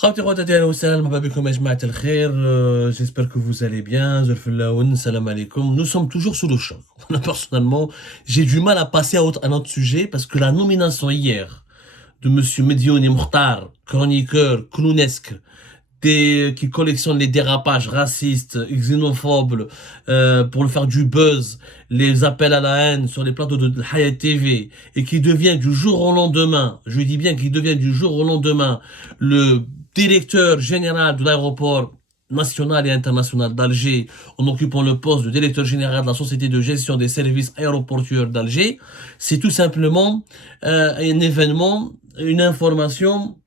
خوتي خواتاتي اهلا وسهلا مرحبا بكم يا جماعة الخير. J'espère que vous allez bien. Zulfulaoun, salam alaikum. Nous sommes toujours sous le choc. Personnellement, j'ai du mal à passer à un autre sujet parce que la nomination hier de monsieur Mediouni Mokhtar, chroniqueur clownesque, qui collectionne les dérapages racistes, xénophobes, pour le faire du buzz, les appels à la haine sur les plateaux de Hayat TV, et qui devient du jour au lendemain, je dis bien qu'il devient du jour au lendemain, le directeur général de l'aéroport national et international d'Alger, en occupant le poste de directeur général de la société de gestion des services aéroportuaires d'Alger, c'est tout simplement un événement, une information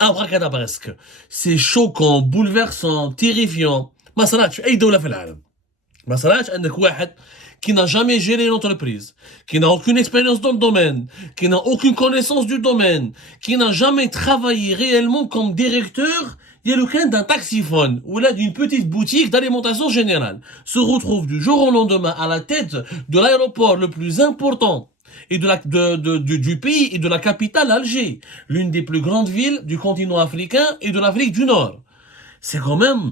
abracadabresque. C'est choquant, bouleversant, terrifiant. ما صراتش في أي دولة في العالم. ما صراتش عندك واحد qui n'a jamais géré une entreprise, qui n'a aucune expérience dans le domaine, qui n'a aucune connaissance du domaine, qui n'a jamais travaillé réellement comme directeur d'un taxiphone ou là d'une petite boutique d'alimentation générale, se retrouve du jour au lendemain à la tête de l'aéroport le plus important et du pays et de la capitale Alger, l'une des plus grandes villes du continent africain et de l'Afrique du Nord. C'est quand même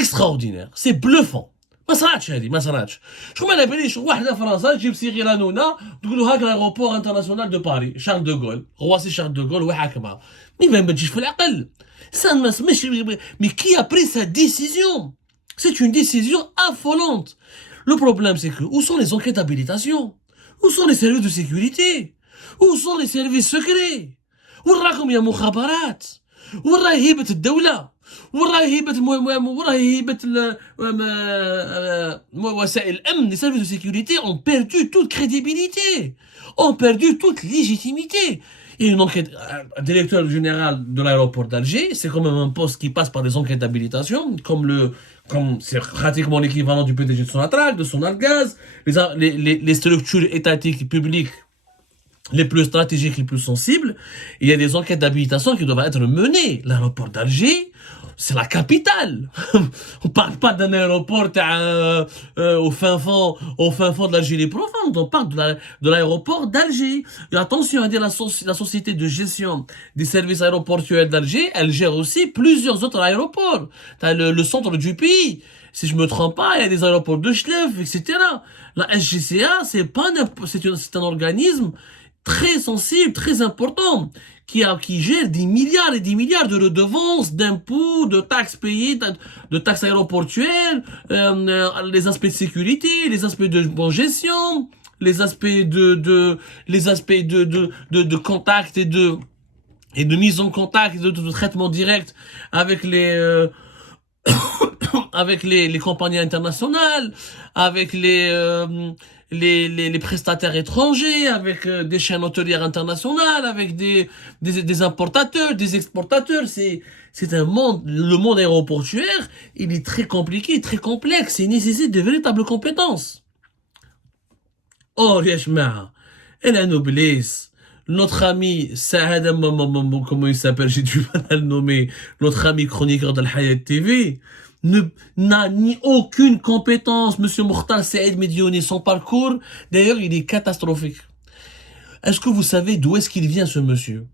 extraordinaire, c'est bluffant. ما صراتش هذه ما صراتش. شكون ما على باليش واحده فرنسا تجيب صيغه لانونا تقول له هاك l'aéroport international de Paris شارل دو غول رواسي شارل دو غول وحاكمها ما تجيش في العقل. Ça mais qui a pris cette décision? C'est une décision affolante. Le problème c'est que où sont les enquêtes d'habilitation? Où sont les services de sécurité? Où sont les services secrets? وين راكم يا مخابرات؟ وين راهي هيبة الدولة؟ وين راهي هيبة وسائل الأمن؟ Les services de sécurité ont perdu toute crédibilité, ont perdu toute légitimité. Et une enquête, un directeur général de l'aéroport d'Alger, c'est quand même un poste qui passe par des enquêtes d'habilitation, comme c'est pratiquement l'équivalent du PDG de Sonatrach, de Sonalgaz, les structures étatiques publiques les plus stratégiques, les plus sensibles. Il y a des enquêtes d'habilitation qui doivent être menées. L'aéroport d'Alger, c'est la capitale. On parle pas d'un aéroport au fin fond de l'Algérie profonde. On parle de l'aéroport d'Alger. Et attention, la société de gestion des services aéroportuaires d'Alger, elle gère aussi plusieurs autres aéroports. T'as le centre du pays. Si je me trompe pas, il y a des aéroports de Chlef, etc. La SGCA, c'est un organisme très sensible, très important, qui gère des milliards et des milliards de redevances, d'impôts, de taxes payées, de taxes aéroportuaires, les aspects de sécurité, les aspects de bonne gestion, les aspects de contact et de mise en contact, de traitement direct avec avec les compagnies internationales, avec les prestataires étrangers, avec des chaînes hôtelières internationales, avec des importateurs, des exportateurs. C'est un monde, le monde aéroportuaire, il est très compliqué, très complexe, et nécessite de véritables compétences. Oh, Yashma, elle a noblesse. Notre ami Saad, comment il s'appelle, j'ai du mal à le nommer, notre ami chroniqueur de Hayat TV, n'a ni aucune compétence. Monsieur Mokhtar Saïd Mediouni, son parcours, d'ailleurs, il est catastrophique. Est-ce que vous savez d'où est-ce qu'il vient, ce monsieur?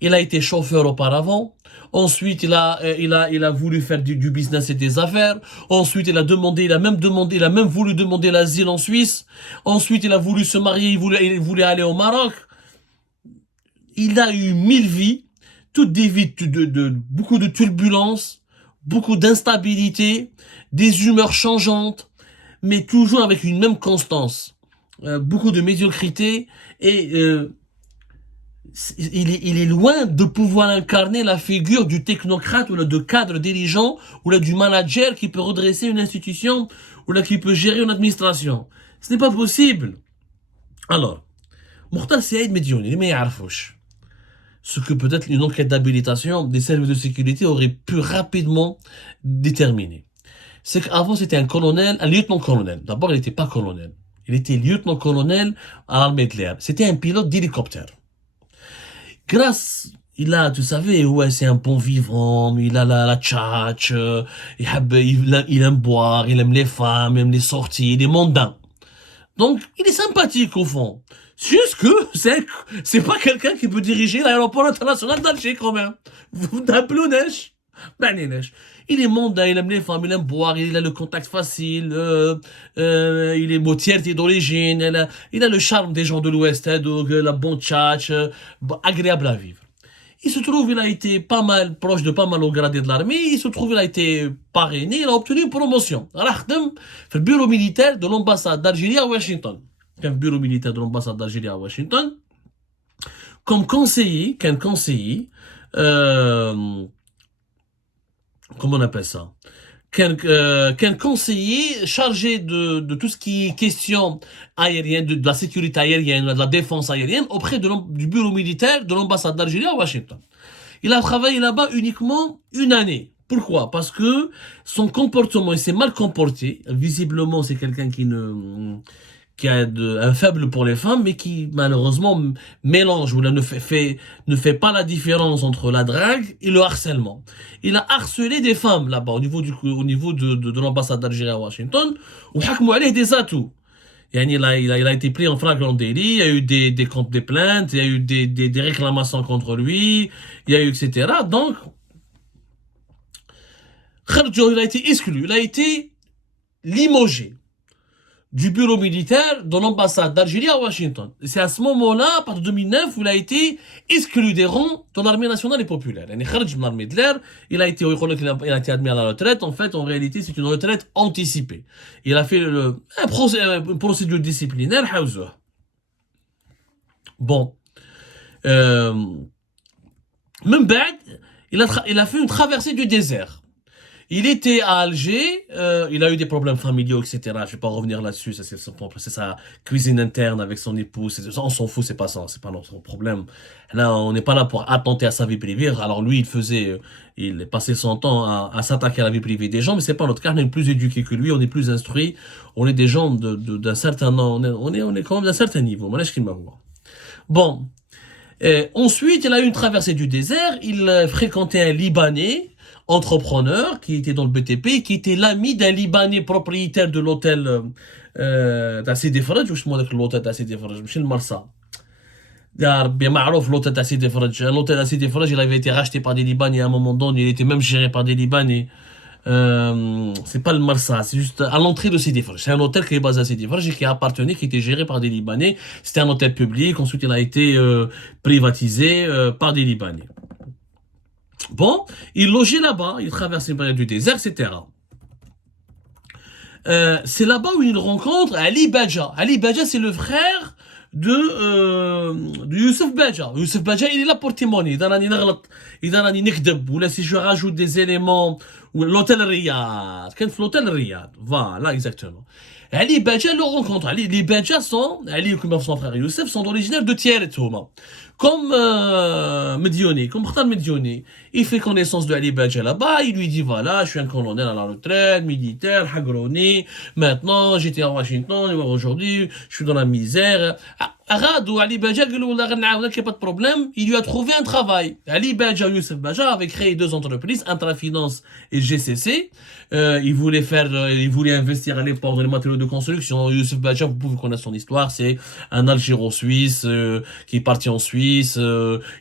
Il a été chauffeur auparavant. Ensuite, il a voulu faire du business et des affaires. Ensuite, il a même voulu demander l'asile en Suisse. Ensuite, il a voulu se marier, il voulait aller au Maroc. Il a eu 1000 vies, toutes des vies beaucoup de turbulences, beaucoup d'instabilité, des humeurs changeantes, mais toujours avec une même constance. Beaucoup de médiocrité et il est loin de pouvoir incarner la figure du technocrate ou là, de cadre dirigeant ou là, du manager qui peut redresser une institution ou là, qui peut gérer une administration. Ce n'est pas possible. Alors, Mokhtar Saïd Mediouni, mais يعرفوش ce que peut-être une enquête d'habilitation des services de sécurité aurait pu rapidement déterminer. C'est qu'avant c'était un lieutenant-colonel. D'abord il n'était pas colonel. Il était lieutenant-colonel à l'armée de l'air. C'était un pilote d'hélicoptère. Tu savais, ouais, c'est un bon vivant, il a la tchatch, il aime boire, il aime les femmes, il aime les sorties, il est mondain. Donc, il est sympathique au fond. Juste que c'est pas quelqu'un qui peut diriger l'aéroport international d'Alger quand même. Vous n'appelez il est mondain, il aime les femmes, il aime boire, il a le contact facile, il est motière d'origine, il a le charme des gens de l'Ouest, hein, donc la bonne tchatch, agréable à vivre. Il se trouve, il a été pas mal, proche de pas mal au gradé de l'armée, il se trouve, il a été parrainé, il a obtenu une promotion. Alors, fait le bureau militaire de l'ambassade d'Algérie à Washington. Le bureau militaire de l'ambassade d'Algérie à Washington, comme conseiller, comment on appelle ça? Qu'un conseiller chargé de tout ce qui est question aérienne, de la sécurité aérienne, de la défense aérienne, auprès du bureau militaire de l'ambassade d'Algérie à Washington. Il a travaillé là-bas uniquement une année. Pourquoi? Parce que son comportement, il s'est mal comporté. Visiblement, c'est quelqu'un qui a un faible pour les femmes, mais qui malheureusement mélange ou ne fait pas la différence entre la drague et le harcèlement. Il a harcelé des femmes là-bas au niveau de l'ambassade d'Algérie à Washington, où حكموا عليه des atouts. Il a été pris en flagrant délit, il y a eu des plaintes, il y a eu des réclamations contre lui, il y a eu etc. Donc, il a été exclu, il a été limogé du bureau militaire de l'ambassade d'Algérie à Washington. C'est à ce moment-là, à partir de 2009, où il a été exclu des rangs de l'armée nationale et populaire. Il a été admis à la retraite. En fait, en réalité, c'est une retraite anticipée. Il a fait une procédure disciplinaire. Bon. Même bad, il a fait une traversée du désert. Il était à Alger, il a eu des problèmes familiaux, etc. Je ne vais pas revenir là-dessus, c'est sa cuisine interne avec son épouse, on s'en fout, c'est pas notre problème. Là, on n'est pas là pour attenter à sa vie privée. Alors lui, il passait son temps à s'attaquer à la vie privée des gens, mais c'est pas notre cas, on est plus éduqués que lui, on est plus instruits, on est des gens d'un certain, on est quand même d'un certain niveau. Bon. Ensuite, il a eu une traversée du désert, il fréquentait un Libanais, entrepreneur qui était dans le BTP, qui était l'ami d'un Libanais propriétaire de l'hôtel d'Assidi Faraj, ou je me dis l'hôtel d'Assidi Faraj, ماشي المرسى. Bien معروف l'hôtel d'Assidi Faraj. L'hôtel d'Assidi Faraj, il avait été racheté par des Libanais à un moment donné, il était même géré par des Libanais. C'est pas le Marsa, c'est juste à l'entrée de Sidi Faraj. C'est un hôtel qui est basé à Sidi Faraj et qui était géré par des Libanais. C'était un hôtel public, ensuite il a été privatisé par des Libanais. Bon, il logeait là-bas, il traversait une période du désert, etc. C'est là-bas où il rencontre Ali Badja. Ali Badja, c'est le frère de Youssef Badja. Youssef Badja, il est là pour témoigner. Ou là, si je rajoute des éléments, ou l'hôtel Riyad. Quel l'hôtel Riyad? Voilà, exactement. Ali Badja le rencontre. Ali Badja Ali et son frère Youssef sont originaires de Tier et Touma. Comme Medioni, comme Khatal Medioni. Il fait connaissance de Ali Badja là-bas, il lui dit voilà, je suis un colonel à la retraite, militaire, Hagroni, maintenant j'étais à Washington, et aujourd'hui je suis dans la misère. Radou, Ali Badja, il n'y a pas de problème, il lui a trouvé un travail. Ali Badja et Youssef Badja avaient créé deux entreprises, Intrafinance et GCC. Il voulait investir à l'époque dans les matériaux de construction. Youssef Badja, vous pouvez connaître son histoire, c'est un Algéro-Suisse qui est parti en Suisse,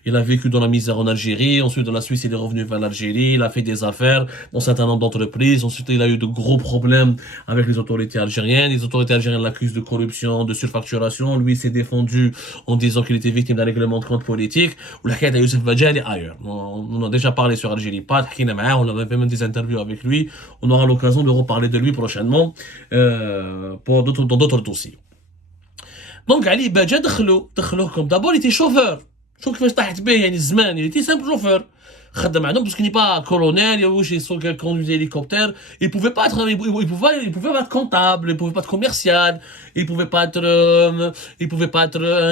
il a vécu dans la misère en Algérie, ensuite dans la Suisse il est revenu vers l'Algérie, il a fait des affaires dans un certain nombre d'entreprises, ensuite il a eu de gros problèmes avec les autorités algériennes, les autorités algériennes l'accusent de corruption, de surfacturation, lui s'est défendu en disant qu'il était victime d'un règlement de compte politique, ou la quête à Youssef Badja elle est ailleurs. On a déjà parlé sur Algérie Pat, on a fait même des interviews avec lui, on aura l'occasion de reparler de lui prochainement dans d'autres dossiers. Donc Ali Badja دخلوا comme d'abord il était chauffeur. شوف كيفاش طاحت به يعني الزمان il était simple chauffeur. خدم عندهم parce qu'il n'est pas colonel, il conduisait hélicoptère, il pouvait pas être comptable, il pouvait pas être commercial, il pouvait pas être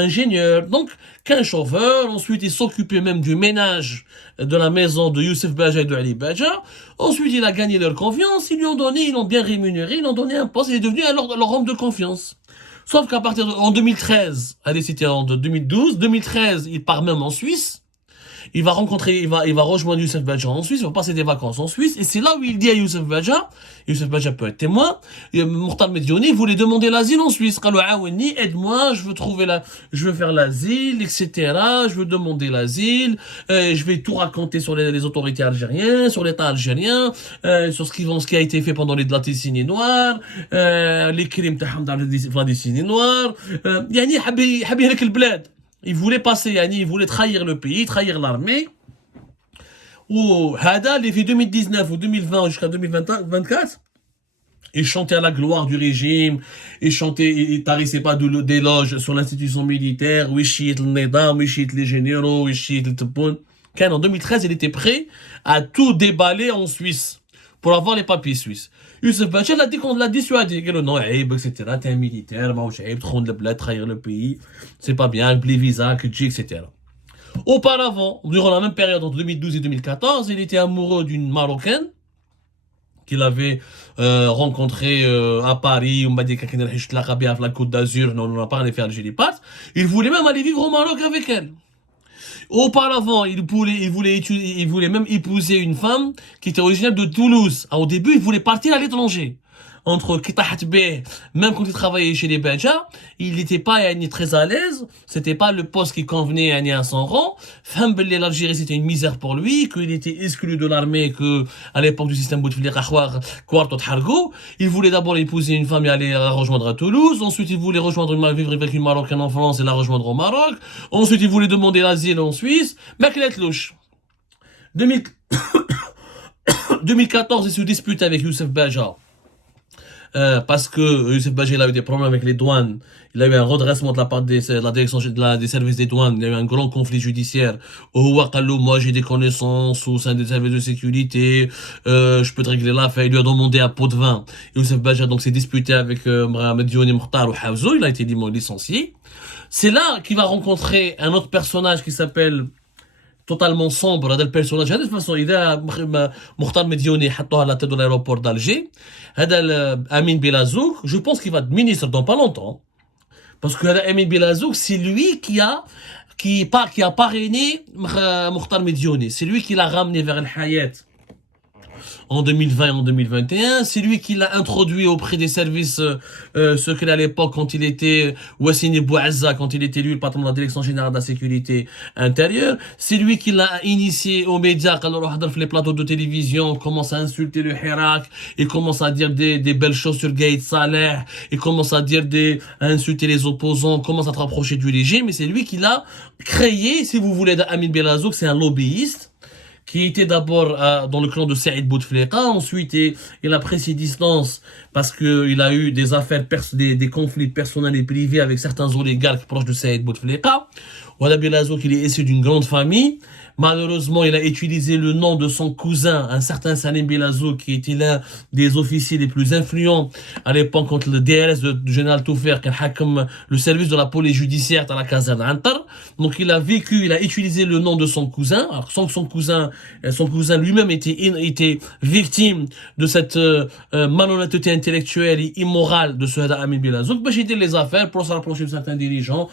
ingénieur. Donc qu'un chauffeur, ensuite il s'occupait même du ménage de la maison de Youssef Badja et de Ali Badja. Ensuite il a gagné leur confiance, ils l'ont bien rémunéré, ils l'ont donné un poste, il est devenu leur homme de confiance. Sauf qu'en 2013, allez, c'était en 2012, il part même en Suisse. il va rencontrer, il va rejoindre Youssef Badja en Suisse, il va passer des vacances en Suisse, et c'est là où il dit à Youssef Badja peut être témoin, et Mokhtar Mediouni voulait demander l'asile en Suisse. قال له عاوني, aide-moi, je veux faire l'asile, etc. Je veux demander l'asile, je vais tout raconter sur les autorités algériennes, sur l'État algérien, sur ce qui a été fait pendant la décennie noire, les crimes dans la décennie noire. يعني حب يهلك البلاد. Il voulait passer, il voulait trahir le pays, trahir l'armée. Ou Hada, les filles 2019 ou 2020 jusqu'à 2024, il chantait à la gloire du régime, il tarissait pas d'éloges sur l'institution militaire, Wishit le Nedam, Wishit les généraux, Wishit le Tebboun. En 2013, il était prêt à tout déballer en Suisse pour avoir les papiers suisses. Youssef Badja l'a dit qu'on l'a dissuadé. Il a dit non, etc. T'es un militaire, trahir le pays, c'est pas bien, les visas, etc. Auparavant, durant la même période, entre 2012 et 2014, il était amoureux d'une Marocaine qu'il avait rencontrée à Paris. On m'a dit qu'il allait à la Côte d'Azur. Non, on n'a pas allé faire le passe. Il voulait même aller vivre au Maroc avec elle. Auparavant, il voulait même épouser une femme qui était originaire de Toulouse. Au début, il voulait partir à l'étranger. Entre Kitahat Bey, même quand il travaillait chez les Badja, il n'était pas très à l'aise, c'était pas le poste qui convenait à son rang. L'Algérie, c'était une misère pour lui, qu'il était exclu de l'armée, que à l'époque du système Bouteflika, Kwarto Thargo, il voulait d'abord épouser une femme et aller la rejoindre à Toulouse. Ensuite, il voulait vivre avec une Marocaine en France et la rejoindre au Maroc. Ensuite, il voulait demander l'asile en Suisse. Mais qu'il est louche. 2014, il se dispute avec Youssef Badja. Parce que Youssef Badja a eu des problèmes avec les douanes, il a eu un redressement de la part de la direction des services des douanes, il y a eu un grand conflit judiciaire. Moi j'ai des connaissances au sein des services de sécurité, je peux te régler l'affaire. Il lui a demandé un pot de vin. Youssef Badja donc s'est disputé avec Mediouni Mokhtar ou Hafzou, il a été licencié. C'est là qu'il va rencontrer un autre personnage qui s'appelle totalement sombre. هذا البيرسوناج هذا de toute façon اذا مختار مديوني حطوها à la tête de l'aéroport d'Alger. هذا Amin Belazouk, je pense qu'il va être ministre dans pas longtemps, parce que Amin Belazouk, c'est lui qui a parrainé Mokhtar Mediouni, c'est lui qui l'a ramené vers le Hayat en 2020 et en 2021. C'est lui qui l'a introduit auprès des services secrets à l'époque, quand il était Wassini Bouazza, quand il était lui le patron de la direction générale de la sécurité intérieure. C'est lui qui l'a initié aux médias, quand on regarde les plateaux de télévision, commence à insulter le Hirak, et commence à dire des belles choses sur Gaïd Saleh, et commence à insulter les opposants, commence à te rapprocher du régime. Et c'est lui qui l'a créé, si vous voulez, Amin Belazouk, c'est un lobbyiste qui était d'abord dans le clan de Saïd Bouteflika. Ensuite, il a pris ses distances parce qu'il a eu des affaires, des conflits personnels et privés avec certains oligarques proches de Saïd Bouteflika. Wada Belazouk, il est issu d'une grande famille. Malheureusement, il a utilisé le nom de son cousin, un certain Salim Belazouk, qui était l'un des officiers les plus influents à l'époque contre le DRS du général Toufer, qui a comme le service de la police judiciaire à la caserne Antar. Donc, il a utilisé le nom de son cousin, alors sans que son cousin lui-même était victime de cette malhonnêteté intellectuelle et immorale de ce Amin Belazouk. Bah, j'ai dit les affaires pour se rapprocher de certains dirigeants.